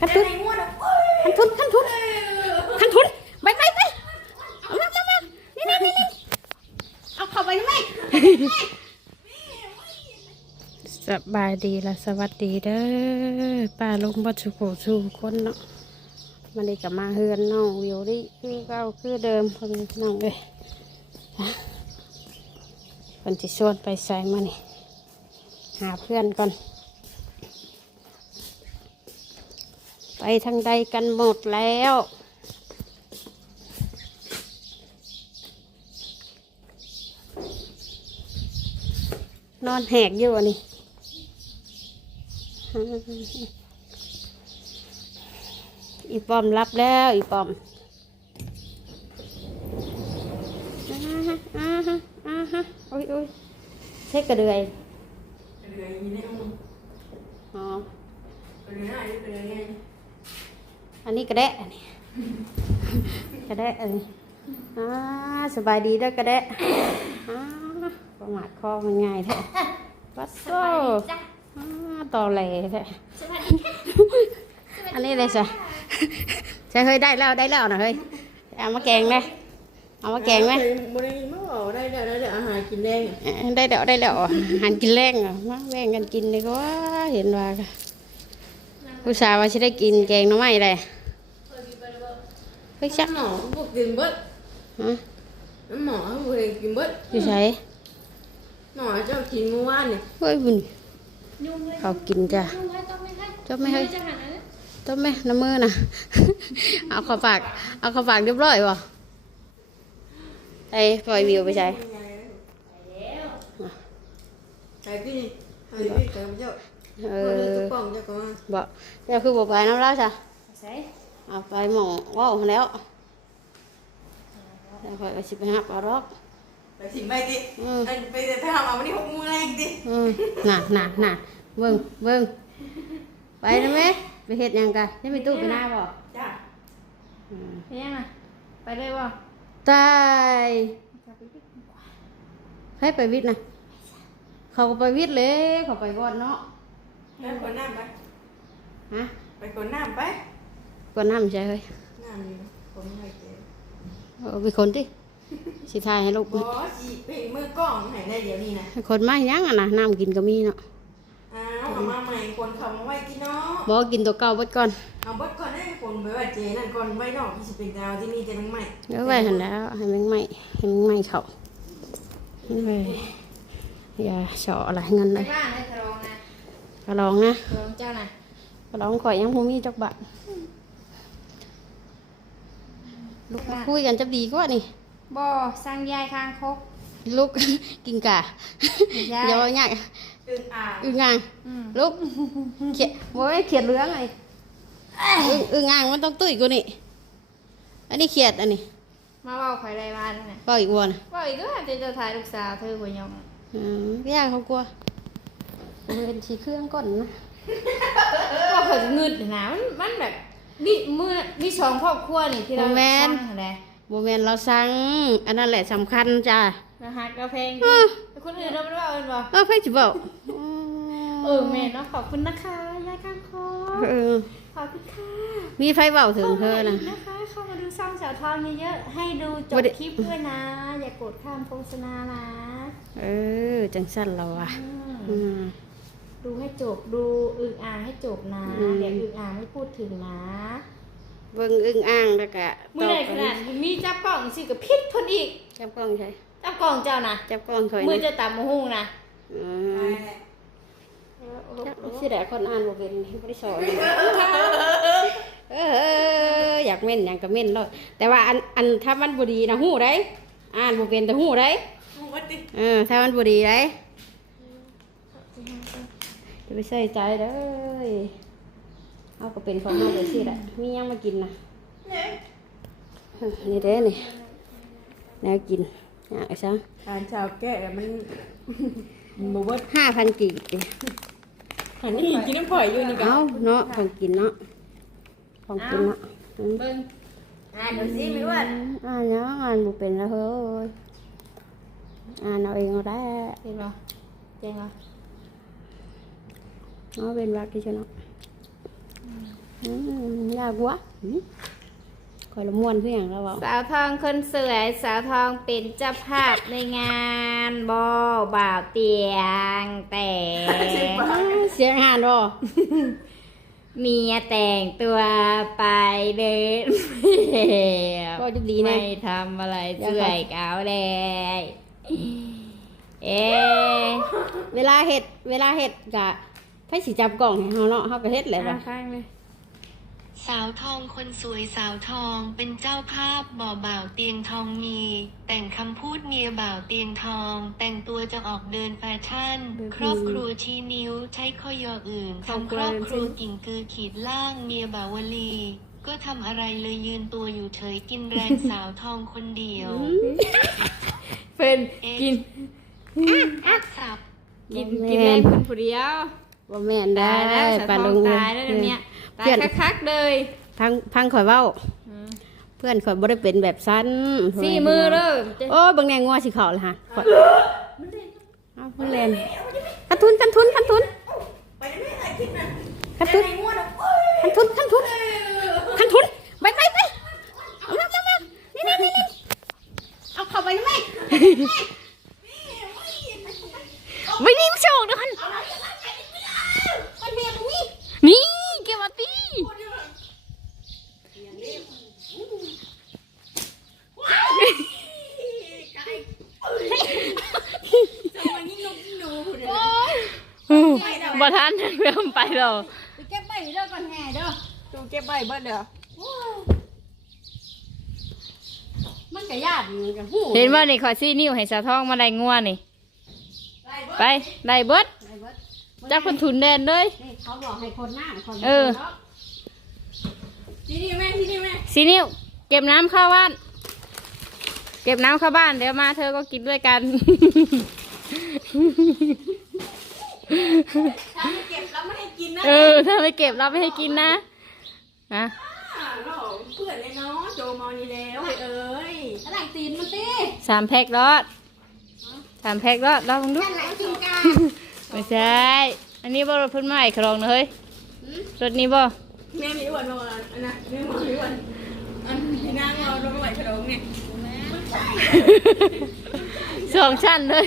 ขันทุนในงวดอะขันทุนขันทุนขันทุนไปไปไปเอามามามานี่นี่นี่เอาเข้าไปทำไมสบายดีละสวัสดีเด้อป้าลุงบัดสุโขสู่คนเนาะมันได้กลับมาเฮือนน้องวิวดิคือเก่าคือเดิมพ่อม่พี่น้องเลยคนที่ชวนไปใส่มานี่หาเพื่อนก่อน ไปทางใดกันหมดแล้ว นอนแหกอยู่อันนี้อีปอมรับแล้วอีปอมอ่าฮะอ่าฮะอ่าฮะโอ้ยโอ้ยเช็คกระเดือยเหลืออยู่ในมืออ๋อเหลืออะไรเหลือไง อันนี้กระแดะอันนี้กระแดะอันนี้อ่าสบายดีเด้อกระแดะอ่าประมาทคอมันง่ายแท้วัดโซ่อ่าต่อแหล่แท้อันนี้เลยจ้ะใช่เฮ้ยได้แล้วได้แล้วนะเฮ้ยเอามาแกงเลยเอามาแกงไหมบริเวณเมื่อบอกได้เดี๋ยวได้เดี๋ยวอาหารกินแดงอะเอ้ยได้แล้วได้แล้วอาหันกินแรงเหรอมาแบ่งกันกินดีกว่าเห็นว่าก็ผู้สาวว่าจะได้กินแกงหน้ำไม้เลย เฮ้ยชักหมอพวกกินเบิดฮะน้ำหมอพวกกินเบิดอยู่ใส่หมอเจ้ากินเมื่อวานเนี่ยเฮ้ยบุญยุ่งเลยเขากินจ้ะยุ่งเลยต้องไม่ให้จบไหมเฮ้ยจะหันอะไรจบไหมน้ำมือน่ะเอาเข้าปาก เอาเข้าปากเรียบร้อยบ่ไอ้ปล่อยวิวไปใช้ใส่ที่นี่ใส่ที่ใส่เจ้าเอเอออตุ๊กป่องเจ้าก็มาบ่เดี๋ยวคือบ่ไปน้ำเล่าจ้ะใส่ เอาไปหมองว่าวแล้วแล้วค่อยไปสิไปหับเอารอกไปสิไปดิอืมไปไปทำเอาวันนี้หกโมงแรงดิอืมน่ะน่ะน่ะเบิ่งเบิ่งไปนะแม่ไปเฮ็ดหยังกะยังมีตู้ไปหน้าบ่จ้าอืมไปยังไงไปเลยบ่ตายให้ไปวิทย์นะเขาก็ไปวิทย์เลยเขาไปบ่อนเนาะไปกดน้ำไปฮะไปกดน้ำไป ก่อนน้ำใช่เฮ้ยน้ำนี่ผมไม่เจอเอาไปคนที่สิทายให้ลูกบอสิเพลงมือกล้องไหนได้เดี๋ยวนี้นะให้คนมายังอะนะน้ำกินก็มีเนาะอ้าวเอามาใหม่คนเขามาไว้กินเนาะบอกกินตัวเก่าเบิดก่อนเอาเบดก่อนให้คนไปว่าเจนั่นก่อนไว้นอกที่สิเป็นดาวที่นี่จะน้องใหม่เดี๋ยวไว้หันแล้วให้มันไหม่ให้มันไหม่เขาเว้ยอย่าเฉาะอะไรเงินไปเลยบ้านเลยทะลองนะก็ลองนะทะลองเจ้าน่ะก็ลองข่อยยังพมีจักบะ ลูกมาคุยกันจะดีกว่านี่บ่สร้างยายคางคกลูกกินกะไม่ใช่อย่าว่าง่ายอึ่งอ่างอึ่งอ่างอืมลูกเขียนโว้ยเขียดเหลืองไงอึ่งอึ่งอ่างมันต้องตุ้ยกูนี่อันนี้เขียดอันนี้มาเว่าข่อยไรมาแล้วน่ะก็อีกวัวนะเว่าอีกก็จะจะถ่ายลูกสาวเธอบ่ยอมอืมก็ยากเขากลัวโอ้ยเป็นสีเครื่องก่อนนะว่าข่อยจะงึดนะมันมันแบบ มีมือมีสองครอบครัวนี่ที่เราสร้างอะไรโมเมนเราสั่งอันนั้นแหละสำคัญจ้า นะฮะกาแฟอืมแต่คนอื่นเราไม่ว่าเอินบ่เออเพื่อนจะบอกเออแม่เนาะขอบคุณนะคะยายคางคกเออขอบคุณค่ะมีไฟเบาถึงเธอนะนะคะเข้ามาดูซ่องสาวทองเยอะๆให้ดูจบ่บได้ คลิปด้วยนะ อย่ากดข้ามโฆษณานะเออ จังสั้นเราอะอืมอืม ดูให้จบดูอึ่งอ่างให้จบนะอืม เดี๋ยวอึ่งอ่างไม่พูดถึงนะเบิ่งอึ้งอ่างแล้วก็เมื่อไหร่ขนาดมีจับกล่องสิกับพิษเพิ่นอีก จับกล้องใช่จับกล่องเจ้านะจับกล้องถอยมือนะจะตามมาหุ้งนะอืไปมแหละจับสิแต่คนอ่านบ่เป็นบ่ได้สอนเอออยากเม่นหยังก็เม่นเลยแต่ว่าอันอันถ้ามันบ่ดีนะฮู้ได้อ่านบ่เป็นแต่ฮู้ได้มึงวัดดิเออถ้ามันบ่ดีได้จะ ไปใส่ใจเด้อเอาก็เป็นของเฮาเลยสิแหละมีหยังมากินนะเนี่ยนี่เด้นี่แนวกินอยากซะอ่านชาวแก่มันบวัดห้าพันกีบดิอันนี้กินน้ำผ่อยอยู่นี่กันเอาเนาะของกินเนาะของกินเนาะอืมเบิ่งอ่านดูสิไม่ว่าอ่านเนาะอ่านบุเป็นแล้วเฮ้ยอ่านเอาเองเอาได้เห็นบ่เจ๋งบ่เนาะ เป็นวักที่ชเนาะออืมยากวะอืมคอยละม่วนคืออย่างเราเว้าสาวทองคนสวยสาวทองเป็นเจ้าภาพในงานบอบ่าวเตียงแต่เสียงหานบ่เมียแต่งตัวไปเดินก็จะดีนะไม่ทำอะไรสวยเก่าเลยเอ๊ะเวลาเฮ็ดเวลาเฮ็ดกะ ไผสิจับกล่องให้เฮาเนาะเฮาก็เฮ็ดแหละบ่ข้างเลยสาวทองคนสวยสาวทองเป็นเจ้าภาพบ่อบ่าวเตียงทองมี แต่งคำพูดเมียบ่าวเตียงทอง แต่งตัวจะออกเดินแฟชั่น ครอบครัวชี้นิ้วใช้ข้อยออื่นทำครอบครัวกิ่งกือขีดล่างเมียบ่าววลี ก็ทำอะไรเลยยืนตัวอยู่เฉยกินแรงสาวทองคนเดียวเพิ่นกินพักสับกินกินแรงเพิ่นผู้เดียว บ่แม่นได้ตายแล้วสาวปลาทลองงตายแล้วเดี๋ยวเนี้ยตายเพื่อนคักๆเลยพังพังข่อยเว้าเพื่อนข่อยบ่ได้เป็นแบบสั้นสี่มือเด้อโอ้เบิ่งแนงงัวสิเข้าละฮะข่อยเอาเพิ่นเล่นคันทุนคันทุนคันทุนไปได้ไหมไอ้คิดนะคันทุนไอ้ง่วงนะเอ้ยคันทุนคันทุนคันทุนไปไปไปเอามามามานี่นี่นี่นี่เอาเข้าไปนะแม่ไม่นี่ไม่โชคเดี๋ยวคันคันเมียมึง นี่นี่เก็บมาตีบ่ทันเริ่มไปแล้วไปเก็บใบเด้อก่อนแห่เด้อตูเก็บใบเบิดเด้อมันก็ยากมันก็หู้เห็นว่านี่ขอซี่นิ้วให้สาวทองมาได้งัวนี่ ไป ได้เบิด ได้เบิดจักคนทุนแดนเลย นี่เขาบอกให้คนหน้าคนเออ ที่นี่แม่ที่นี่แม่ซีนิ้วเก็บน้ำเข้าบ้าน เก็บน้ำเข้าบ้าน เดี๋ยวมาเธอก็กินด้วยกัน ถ้าไม่เก็บแล้วไม่ให้กินนะเออ ถ้าไม่เก็บเราไม่ให้กินนะฮะอ่าเราเพื่อนเลยเนาะโจมอนี่แล้วไอ้เอ้ยอะไรตีนมันตีสามแพ็ครอดสามแพ็ครอดลองดู นั่นแหละจริงจ้า ไม่ใช่ อันนี้บ่รถเพิ่นมาใหม่ครองนะเฮ้ยรถนี้บ่แม่มีอ้วนมาอันนะแม่มีอ้วนอันที่นั่งเราเราไม่ไหวฉลองเนี่ยมันใช่สองชั้นเลย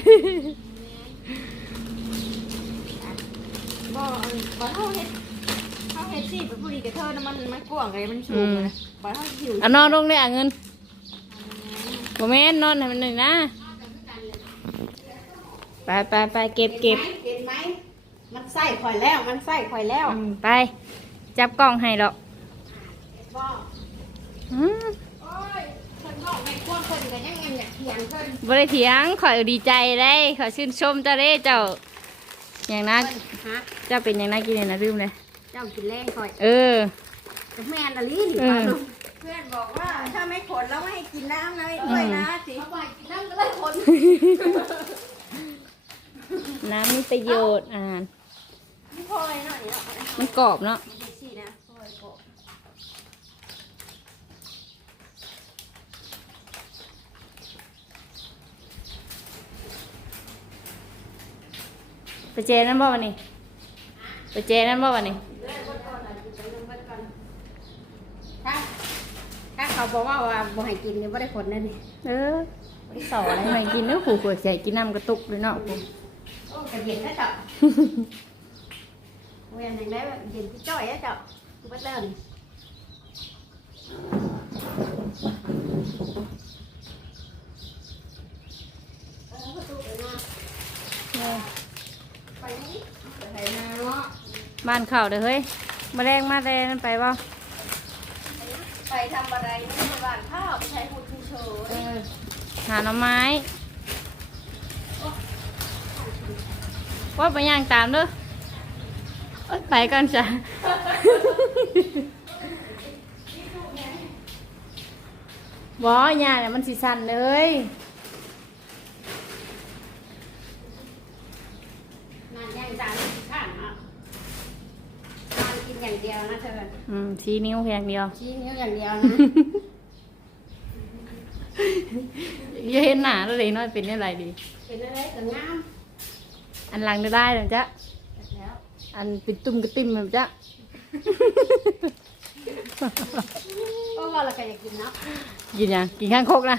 บ่อันบ่เท่าเฮ็ดเท่าเฮ็ดสิเป็นผู้ดีกับเธอนะมันมันกว้างเลยมันสูงเลยบ่เท่าหิวเอานอนลงเลยอะเงินบ่แม่นนอนให้มันหนึ่งนะ ไปไปไปเก็บเก็บเก็บไหมมันใส่ข่อยแล้ว มันใส่ข่อยแล้วอืมไป จับกล้องให้ดอกบ่อืมโอ้ยคนบอกไม่ควรคนก็ยังยังอยากเถียงเพิ่นบ่ได้เถียงขอยดีใจได้ขอยชื่นชมเจ้าเด้เจ้า อย่างนั้นฮะเจ้าเป็นอย่างนั้นกินเนี่ยนะลืมเลย เจ้ากินแรงข่อยเออ แต่แม่นอะลีนี่เออป้าลูกเพื่อนบอกว่าถ้าไม่ขนแล้วไม่ให้กินน้ำนะด้วยนะสิเขาบอกกินน้ำก็เลยคน น้ำมีประโยชน์อ่านพี่พลอยหน่อยเนาะมันกรอบเนาะมันสินะพลอยบอกไปเจนั่นบ่วันนี้ไปเจนั่นบ่วันนี้ถ้าถ้าเขาบอกว่าว่าบ่ให้กินนี่บ่ได้ผลนั่นนี่เออไปสอนให้มันกินเนื้อผูกหัวใจกินน้ำกระตุกเลยเนาะผมโอ้กระเย็นนะเจ้าเวียนอย่างไรแบบเย็นที่จ้อยนะเจ้าบ่เติมไปนาเนาะบ้านเข่าเด้อเฮ้ยมาแรงมาแรงนั่นไปบ่ไปทำอะไรไม่ใช่บ้านข้าวไปใช้หุ่นเฉยหาหน่อไม้ ว่าไปย่างตามเด้อเอ้ยไปก่อนจ้ะบ่ย่างเนี่ยมันสิสั่นเลยนานย่างจานนี่ข้านเนาะนานกินอย่างเดียวนะเธออืมชี้นิ้วเพียงเดียว ชี้นิ้วอย่างเดียวนะอย่าเห็นหน้าแล้วเลยน้อยเป็นอะไรดี เป็นอะไรก็งาม อันหลังได้ได้เลยจ้ะแล้วอันเป็นตุ้มกระติ่มแบบจ้ะก็ว่าเราก็อยากกินเนาะกินยังกินข้างคกนะ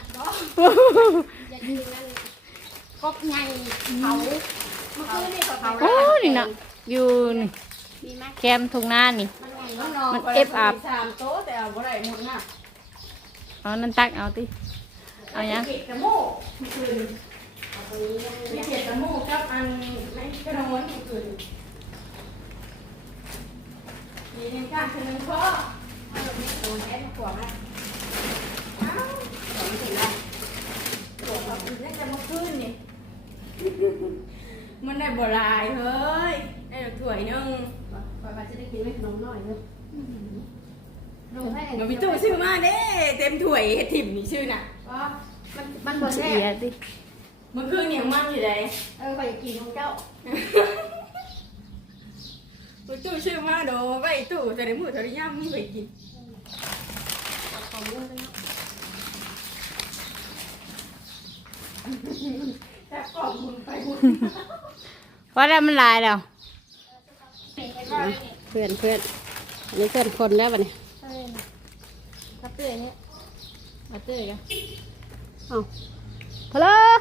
อยากกินนั่นก็ไงเขาเมื่อคืนนี่เขาเขาโอ้นี่นะอยู่นี่มีไหมแคมทุ่งนานี่มันไงน้เนาะองๆมันไปเอฟอัพสามโต๊ะแต่เอาบ่ได้หมดน่ะเอานั่นตักเอาติเอายัง เก็บกระโม่คืนมีเก็บกระโม่กับอันไม่กระโดนคืนมีในการคืนพ่อโอ้ยแค่ขวบนะอ้าวสองสิละตัวเราอื่นน่าจะมาขึ้นนี่มันได้บ่หลายเฮ้ย ได้ดอกถ้วยนึงคอยมาจะได้กินไม่ขนมหน่อยเนาะลงให้เดี๋ยวพี่ตู้ชื่อมาเด้เต็มถ้วยเฮ็ดถิ่มนี่ชื่อน่ะมันมันบนเสีแน่ยติ เมื่อคืนเนี่ยมันอยู่ไหนเออคอยอยากกินของเจ้าพี่ตู้ชื่อมาโดไว้ตู้จะได้มือจะได้ย่ำมึงไปกินของมือเลยเนาะแต่กล่องมึงไปบุญว่าแล้วมันหลายแล้ว เพื่อนเพื่อนอันนี้เพื่อนคนแล้วบัดนี้ครับเตื้อนี่มาเตื้อกันเอาพะเลอป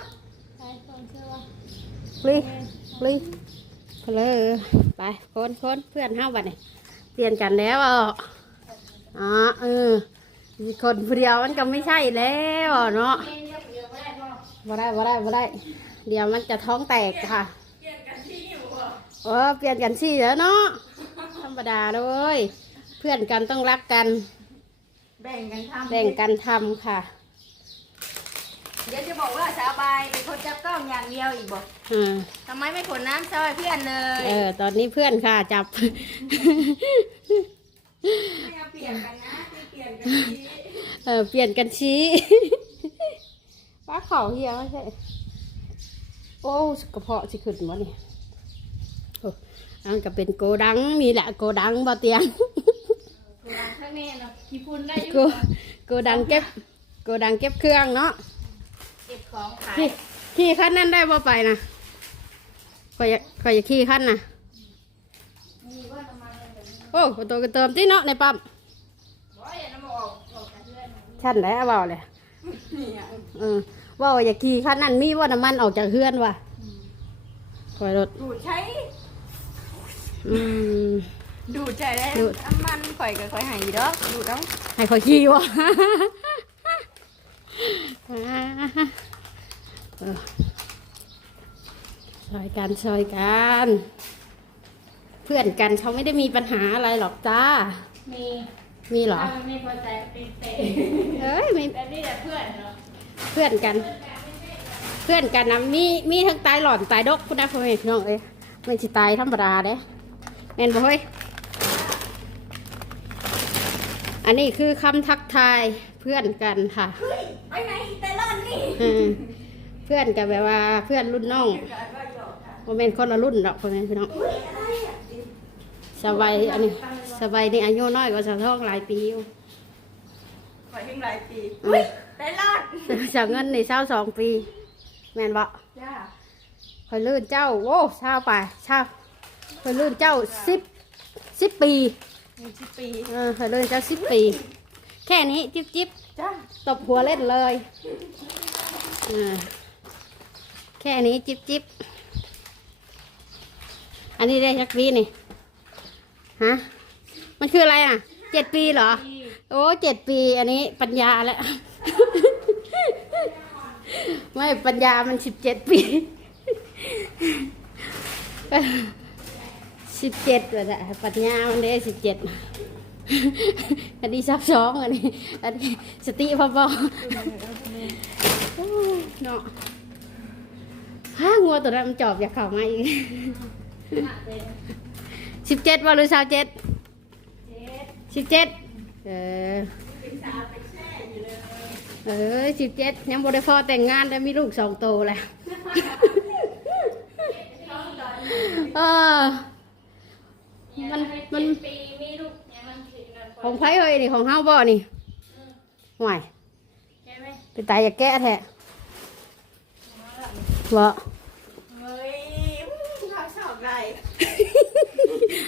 ลีปลีพะเลอไปคนคนเพื่อนเฮาบัดนี้เปลี่ยนกันแล้วอะอ๋อเออมีคนผู้เดียวมันก็ไม่ใช่แล้วเนาะบ่ได้บ่ได้บ่ได้ เดี๋ยวมันจะท้องแตกค่ะเกี่ยงกันที่นี่บ่เออเปลี่ยนกันสิแล้วเนาะธรรมดาเลยเพื่อนกันต้องรักกัน แบ่งกันทำแบ่งกันทำค่ะ เดี๋ยวจะบอกว่าสาวบายเป็นคนจับกล้องอย่างเดียวอีกบอกอ่าทำไมไม่ขนน้ำซอยเพื่อนเลยเออ ตอนนี้เพื่อนค่ะจับ ไม่เอาเปลี่ยนกันนะที่เปลี่ยนกันทีเออเปลี่ยนกันชี้ ป้าเขาเฮียไม่ใช่ โอ้กระเพาะสิขึ้นวะนี่โอ้อันก็เป็นโกดังนี่แหละโกดังบ่เตียงข้างนี้เนาะขี้ฝุ่นได้อยู่โกโกดังเก็บ โกดังเก็บเครื่องเนาะเก็บ ของขายขี่ขี่ขั้นนั้นได้บ่ไปนะคอยอยากคอยอยากขี่ขั้นนะโอ้กระโตกระเติมที่เนาะในปั๊มบ่อย่าน้ำออกออกจากเพื่อนขั้นแล้วเบาเลยนี่อะเออว่าอยากขี่ขั้นนั้นมีว่าน้ำมันออกจากเฮือนว่ะคอยรถดูดใช้ อืม ดูดใจได้ดูด น้ำมันข่อยกับข่อยหายดอกดูดเอาให้คอยขี่วะเออ ซอยกันซอยกัน เพื่อนกันเขาไม่ได้มีปัญหาอะไรหรอกจ้า มีมีเหรอ ถ้ามันไม่พอใจก็เป็นเตะเอ้ยไม่แต่นี่แหละเพื่อนเนาะเพื่อนกัน เพื่อนกันนะมีมีทั้งตายหล่อนตายดกคุณนะพ่อแม่พี่น้องเอ้ยไม่ใช่ตายธรรมดาเด้แม่นบ่เฮ้ยอันนี้คือคำทักทายเพื่อนกันค่ะ ไปไหนอีแต่ล่อนนี่ อืม เพื่อนกับแบบว่าเพื่อนรุ่นน้องโมเมนคนละรุ่นดอกพ่อแม่พี่น้องสบายอันนี้สบายนี่อายุน้อยกว่าสาวทองหลายปีอยู่ข่อยเพิ่งหลายปีอืมแต่ล่อนสาวเงินในเศร้าสองปี แม่นบ่จ้าคอยลื่นเจ้าโว้เช้าไปเช้าคอยลื่นเจ้าสิบสิบปีหนึ่งสิบปีเออคอยลื่นเจ้าสิบปี แค่นี้จิ๊บจิ๊บจ้าตบหัวเล่นเลยอ่าแค่นี้จิ๊บจิ๊บอันนี้ได้สักปีนี่ฮะมันคืออะไรอะเจ็ดปีเหรอ โอ้เจ็ดปี อันนี้ปัญญาแล้ว ไม่ปัญญามันสิบเจ็ดปีสิบเจ็ดเลยอะปัญญามันได้สิบเจ็ดอันนี้ซับซ้อนอันนี้อันนี้สติพอบอกเนาะ ฮ่างัวตัวนั้นมันจอบอยากเข้ามาอีกสิบเจ็ดว่าหรือสาวเจ็ดสิบเจ็ดเออเออสิบเจ็ดยังบริพอแต่งงานได้มีลูกสองโตแล้วเออมันมันปีมีลูกเนี่ยมันถึงกันของไผเอ้ยนี่ของเฮาบ่นี่ห่วยใช่ไหมไปตายอยากแก้แท้ บ่เฮ้ยเขาชอบอะไร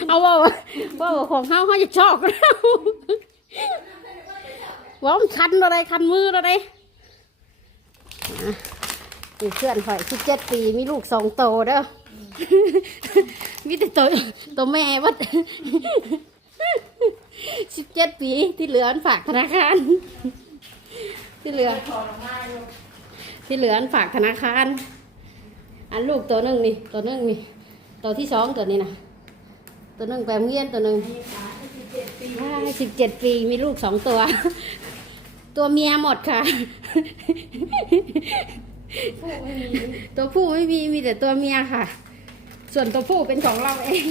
เอาว่าว่าของเฮาเฮาจะชอกแล้วว่ามันคันอะไรคันมืออะไรอะนี่เพื่อนข่อยสิบเจ็ดปีมีลูกสองโตเด้อมีแต่ตัวตัวแม่วัดสิบเจ็ดปีที่เหลืออันฝากธนาคาร ที่เหลือที่เหลืออันฝากธนาคาร อันลูกตัวหนึ่งนี่ตัวหนึ่งนี่ตัวที่สองตัวนี้นะตัวหนึ่งแปลเงี้ยนตัวหนึ่งสิบเจ็ดปีมีลูกสองตัว ตัวเมียหมดค่ะ ตัวผู้ไม่มีมีแต่ตัวเมียค่ะ ส่วนตัวผู้เป็นของเราเอง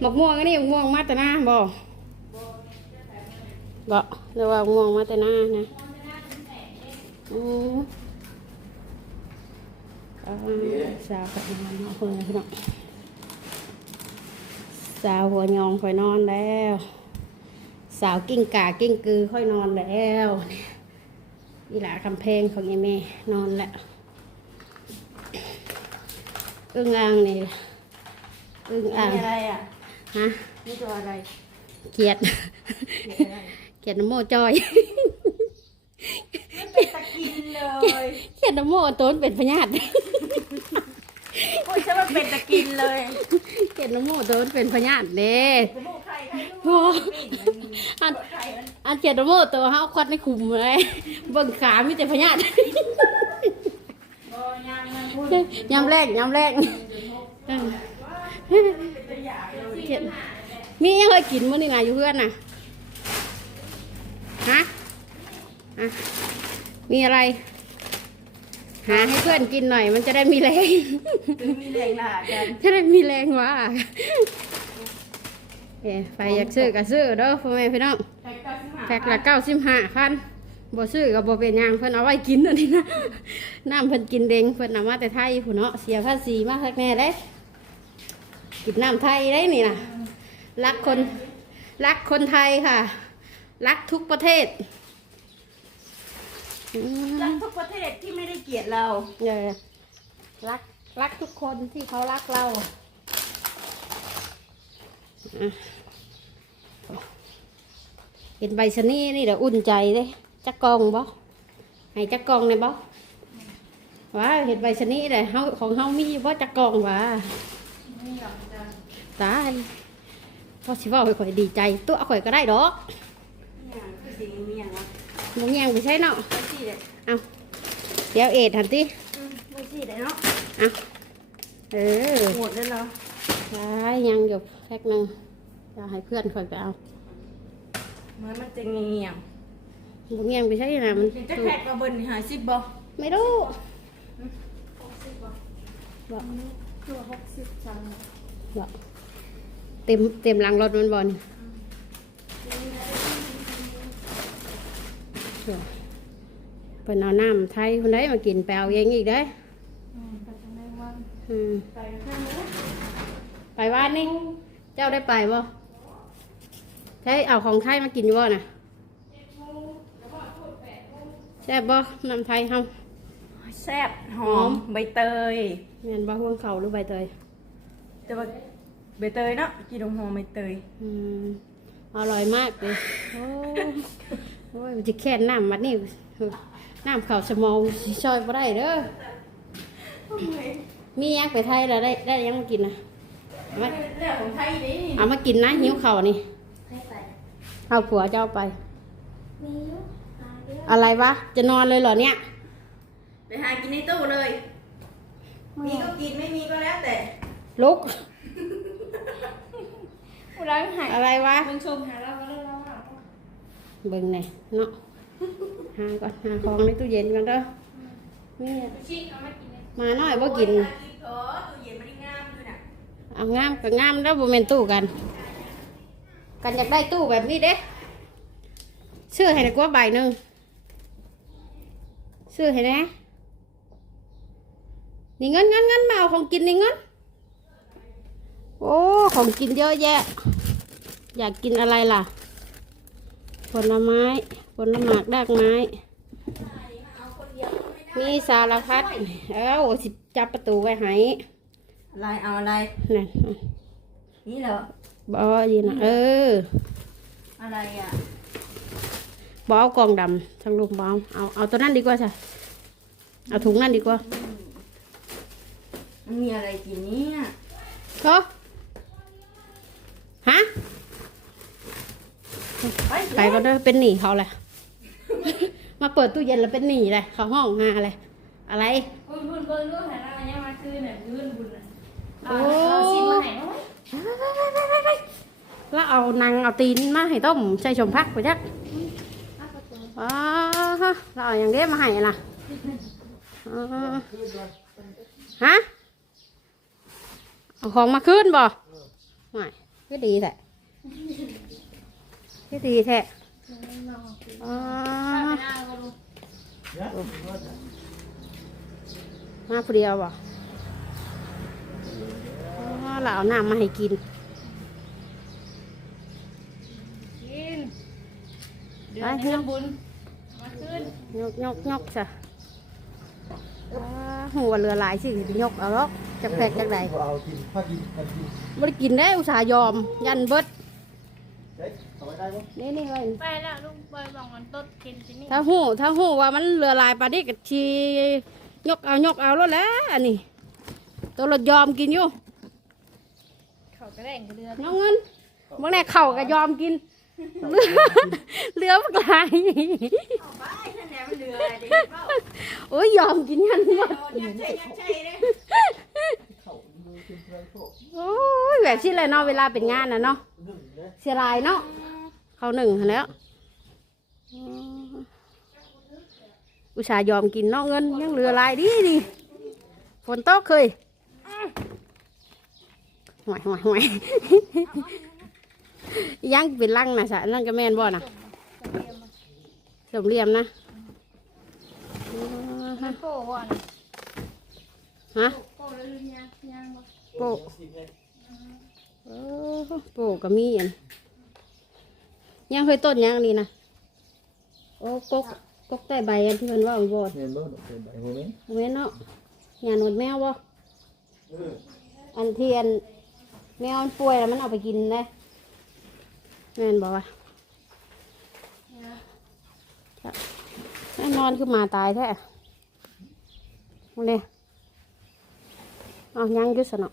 หมกม่วงอันนี้หมกม่วงมาแต่หน้าบ่บ่เรียกว่าม่วงมาแต่หน้านะ อืมอ่าสาวกับนอนเนาะเพื่อนพี่น้องสาวหัวยองค่อยนอนแล้ว สาวกิ้งกากิ้งกือค่อยนอนแล้วนี่แหละคำเพลงของยายแม่นอนแล้วอึ้งอ่างนี่อึ้งอ่างอะไรอะฮะนี่ตัวอะไรเกลียดเกลียดน้ำโมจอย ตะกินเลยเกลียดน้ำโมโต้นเป็นพญาติโอ้ยฉันว่าเป็นตะกินเลยเกลียดน้ำโมโต้นเป็นพญาติเด้จมูกใครใครโอ้อันอันเกลียดน้ำโมตัวเฮาควัดในคุมเลยเบิ่งขามีแต่พญาติยำแรกยำแรกเออเกลียดมียังเคยกินมื้อนี่นะอยู่เพื่อนน่ะ อะมีอะไร หาให้เพื่อนกินหน่อย มันจะได้มีแรงมีแรงหนากันจะได้มีแรงวะเอ้ไปอยากซื้อก็ซื้อเด้อพ่อแม่พี่น้องแพ็คละเก้าสิบห้าพันบ่ซื้อก็บ่เป็นหยังเพิ่นเอาไว้กินอันนี้นะน้ำเพิ่นกินเด้งเพิ่นเอามาแต่ไทยผู้เนาะเสียภาษีมาคักแน่เด้กินน้ำไทยได้นี่นะรักคนรักคนไทยค่ะ รักทุกประเทศอืม รักทุกประเทศที่ไม่ได้เกลียดเราเออรักรักทุกคนที่เขารักเราอะเห็นใบชะนีนี่เดี๋ยวอุ่นใจเลยจักกองบ่ให้จักกองในบ่ว้าเห็นใบชะนีเลยเฮาของเฮามีบ่จักกองวะตายพอสิเว่าให้ข่อยดีใจ ตัวข่อยก็ได้ดอกเนี่ยคือสิ่งมีอย่างวะ มงแยงไปใช่เนาะไม่ใช่เลยเอาเดี๋ยวเอ็ดหันติไม่ใช่เลยเนาะเออหมดแล้วเหรอใช่ยังอยู่แพ็คหนึ่งจะให้เพื่อนคอยไปเอามันมันจะเงียงบุเงียงไปใช่ไหมมันจะแขกมาเบิ้ลหาสิบบ่ไม่รู้บอกตัวหกสิบจังบอกเต็มเต็มหลังรถมันบอลเป็นเอาน้ำไทยคนใดมากินไปเอาเองอีกได้อไปทางไหนวะอืมไปข้างนู้นไปบ้านนี่ เจ้าได้ไปบ่ใช้เอาของไทยมากินอยู่บ่น่ะแซ่บบ่น้ำไทยเฮา แซ่บหอม ใบเตยแม่นบ่ห่วงเขาหรือใบเตยแต่ว่าใบเตยเนาะกินหอมใบเตย อืมอร่อยมากเลยโอ้โอ้ยมันจะแค่น้ำมัดนี่น้ำเข่าวสมองซอยบ่ได้เด้อมียังไปไทยแล้วได้ได้ยังมากินนะเอามาเรื่องของไทยนี่เอามากินนะหิวเข่าวนี่เอาผัวเจ้าไป อะไรวะ จะนอนเลยเหรอเนี่ย ไปหากินในตู้เลย มีก็กินไม่มีก็แล้วแต่ ลุกผู้ร้ายหายอะไรวะมึงชมหาเราก็เลิกแล้วอะ เบิ่งหน่เนาะหาก่อนหาของในตู้เย็นก่อนเด้อนี่มานเลยมาหน่อยบ่กิน เออตู้เย็นมันได้งามด้วยน่ะเอางามก็งามแล้วบ่แม่นตู้กัน กันอยากได้ตู้แบบนี้เด้ซื้อให้ได้กว่าใบหนึ่งซื้อให้น่นี่เงินเงินเงินมาเอาของกินนี่เงินโอ้ ของกินเยอะแยะ อยากกินอะไรล่ะ ผลไม้ผลหมากรากไม้ มีสารพัดเอ้าสิจับประตูไว้ให้อะไรเอาอะไรนั่นนี่เหรอบ่ยีนะเออ อะไรอะบ่เอากล่องดำทั้งลูกบ่เอาเอาเอาตัวนั้นดีกว่าจ้ะเอาถุงนั่นดีกว่ามันมีอะไรกินเนี่ยก็ฮะ ไปไปก็ได้อเป็นหนี้เขาแหละมาเปิดตู้เย็นแล้วเป็นหนี้เลยเขาห้องงาเลยอะไรบุญบุญเบิ่งดูหันหน้ามาเนี่ยมาคืนน่ะคืนบุญน่ะโอ้เอาชิ้นมาให้เนาะแล้วเอานางเอาตีนมาให้ต้มใส่ชมพักไปจักเอาประตูอ๋อฮะเราเอาอย่างเดียวมาให้ล่ะอ๋อฮะเอาของมาคืนบ่ไม่ก็ดีแท้ ก็ดีแท้อ๋อข้าวไปหน้าก็รู้มาผู้เดียวบ่อ๋อเราเอาน้ำมาให้กิน กินเดือนนี้บุญมาคืนยกยกยกจ้ะอ่าหัวเรือหลายสิยกเอาหรอกจะแพกจากไหนเอากินถ้ากินกันกินไม่ได้กินได้อุตส่าห์ยอม ยันเบิด เฮ้ยเอาไว้ได้ปะนี่นี่เลยไปแล้วลุงไปบอกมันต้นกินที่นี่ถ้าหูถ้าหูว่ามันเรือหลายปลาดิกชียกเอายกเอาแล้วแหละอันนี้ตัวรถยอมกินอยู่เขากระแดงกระเดือนน้องเงินเมื่อไหร่เข่าก็ยอมกินเรือเรือมันหลายเอาไปท่านแหนมันเหลืออะไรเด็กเปล่าโอ้ยยอมกินยันหมดโดนยักษ์ใช่ยักษ์ใช่เลยเข้ามือขึ้นเพื่อนโชคโอ้ยแบบที่ไรเนาะเวลาเป็นงานนะเนาะหนึ่งนะเสียดายเนาะ เขาหนึ่งแล้วอุตส่าห์ยอมกินนาะเงินยังเหลือลายดีดีฝนตกเคยห่วยห่วยห่วยยังเป็นลังนะสะนั่นก็แม่นบ่นะสมเรียมนะโป้ว่ะฮะโป้แล้วลืมยังยังบ่โปะเออโปะก็มีอัน ยังเคยต้นยังนี่นะโอ้กกกกใต้ใบอันที่มันว่ามันบ่เห็นบ่เป็นใบโมเมนต์แม่นเนาะยาหนวดแมวบ่เอออันที่อันแมวมันป่วยแล้วมันเอาไปกินได้แม่นบอกว่าแน่นอนคือหมาตายแท้มาเลยเอายังอยุสนอ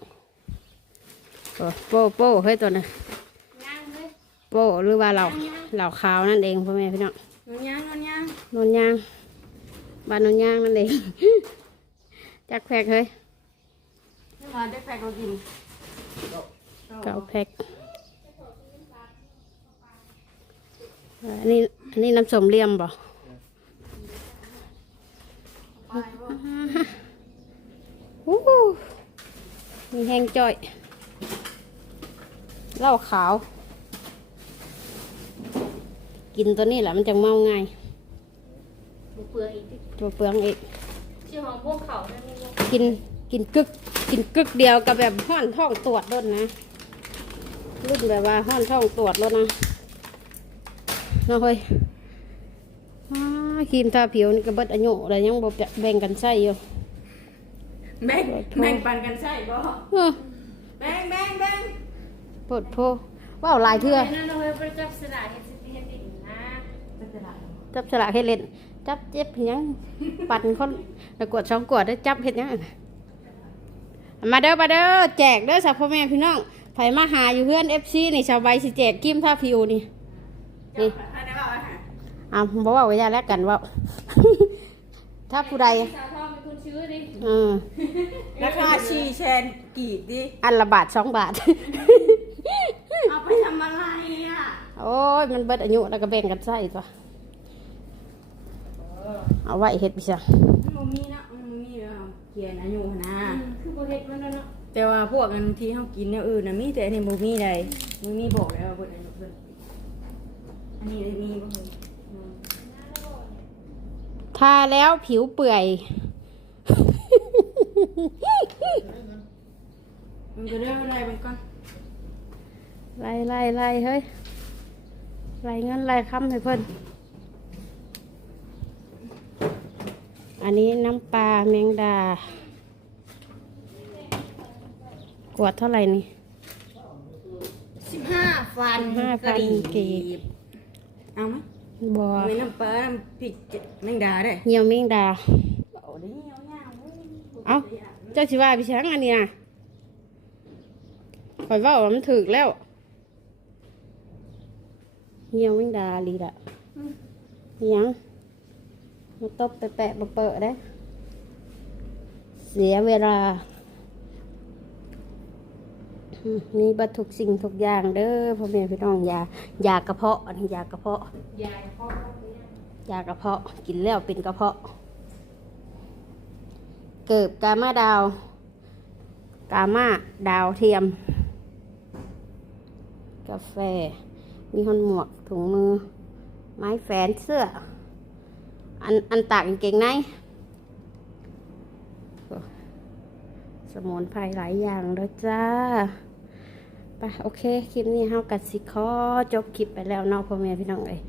โอ้โป้โป้เฮ้ยตัวน่ะยังเลย โป้หรือว่าเหล่าเหล่าขาวนั่นเองพ่อแม่พี่น้องมันยังมันยังนนยางบ้านนนยางนั่นเองจักแพกเฮ้ยมาได้แพกเรากินเก้าแพ็คอันนี้อันนี้น้ำสมเลียมบ่อู้หูมีแห้งจ่อยเหล้าขาว กินตัวนี้แหละมันจะเมาง่ายบุเปลือกอีกตัวเปลืองอีกชื่อของพวกเขาเนี่ยมีบ่กินกินกึก กินกึกเดียวกับแบบห้อนท้องตรวจรถนะรุ่นแบบว่าห้อนท้องตรวจรถนะน้องเฮ้ยอ้าครีมทาผิวนี่ก็เบิดอายุอะไรยังบ่แบ่งกันใช้อยู่แบ่งแบ่งปันกันใช่บ่เออแบ่งแบ่งแบ่งปวดโพว่าวหลายเทื่อ นั่นเราไปจับสลากเฮ็ดสิ จับฉลากให้เล่น จับเจ็บเฮ็ดหยัง ปั่นคนแล้วกวดสองกวดได้อจับเฮ็ดหยังมาเด้อมาเด้อแจกเด้อสาวพ่อแม่พี่น้องไผมาหาอยู่เพื่อน FC นี่ชาวใบสิแจกกิมทาผิวนี่นี่อันนี้ว่าอาหารอ่าบอกว่าวิญญาแลกกันว่าถ้าผู้ใดสาวทองเป็นคนชื่อดิเออราคาชีแชนกีบดิอันละบาทสองบาท เอาไปทำอะไรอะ โอ้ย มันเบิดอายุแล้วก็แบ่งกันใส่ตัว เอาไว้เฮ็ดไปจ้ะมันบ่มีนะมันบ่มีเออเขียนอายุนะคือบ่เฮ็ดมันแล้วเนาะแต่ว่าพวกอันที่เฮากินเนี่ยอื่นน่ะมีแต่อันนี้บ่มีใดบ่มีบอกแล้วว่าเบิดอายุเพิ่นอันนี้เลยมีบ่เพิ่นอืมทาแล้วผิวเปื่อย มันก็เรื่องอะไรมันก่อนไล่ไล่ไล่เฮ้ยไล่เงินไล่คำให้เพิ่น อันนี้น้ำปลาแมงดา กวดเท่าไหร่นี่สิบห้าฟัน15ฟันกีบเอาไหมบอไม่น้ำปลาน้ำพริกแมงดาได้เหี่ยวเมงดา เอาได้เงี้ยวเงี้ยวเอ้าเจ้าชิว่าพี่ช้างอันนี้นะข่อยเว่าว่ามันถึกแล้วเหี่ยวเมงดาลีละอิหยัง มาตบไปแปะมาเปิดได้ เสียเวลา มีบัตทุกสิ่งทุกอย่างเด้อพ่อแม่พี่น้องยายากระเพาะอันนี้ยากระเพาะ ยายพ่อยากระเพาะกินแล้วเป็นกระเพาะ เกิบกามาดาว กามาดาวเทียม กาแฟ มีหอนหมวกถุงมือ ไม้แฝนเสื้อ อันอันตากกางเกงในสมุนไพรหลายอย่างแล้วจ้าไปโอเค คลิปนี้เฮากัดสิขอจบคลิปไปแล้วนาะพ่อแม่พี่น้องเอ้ย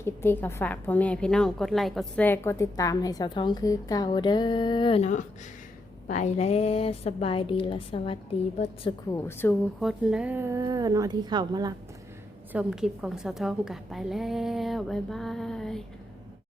คลิปนี้ก็ฝากพ่อแม่พี่น้องกดไลค์กดแชร์กดติดตามให้สาวทองคือเก่าเด้อเนาะไปแล้วสบายดีและสวัสดีเบัดสุขูสู่คนเด้อเนาะที่เข้ามารับชมคลิปของสาวทองกันไปแล้ว บ๊ายบาย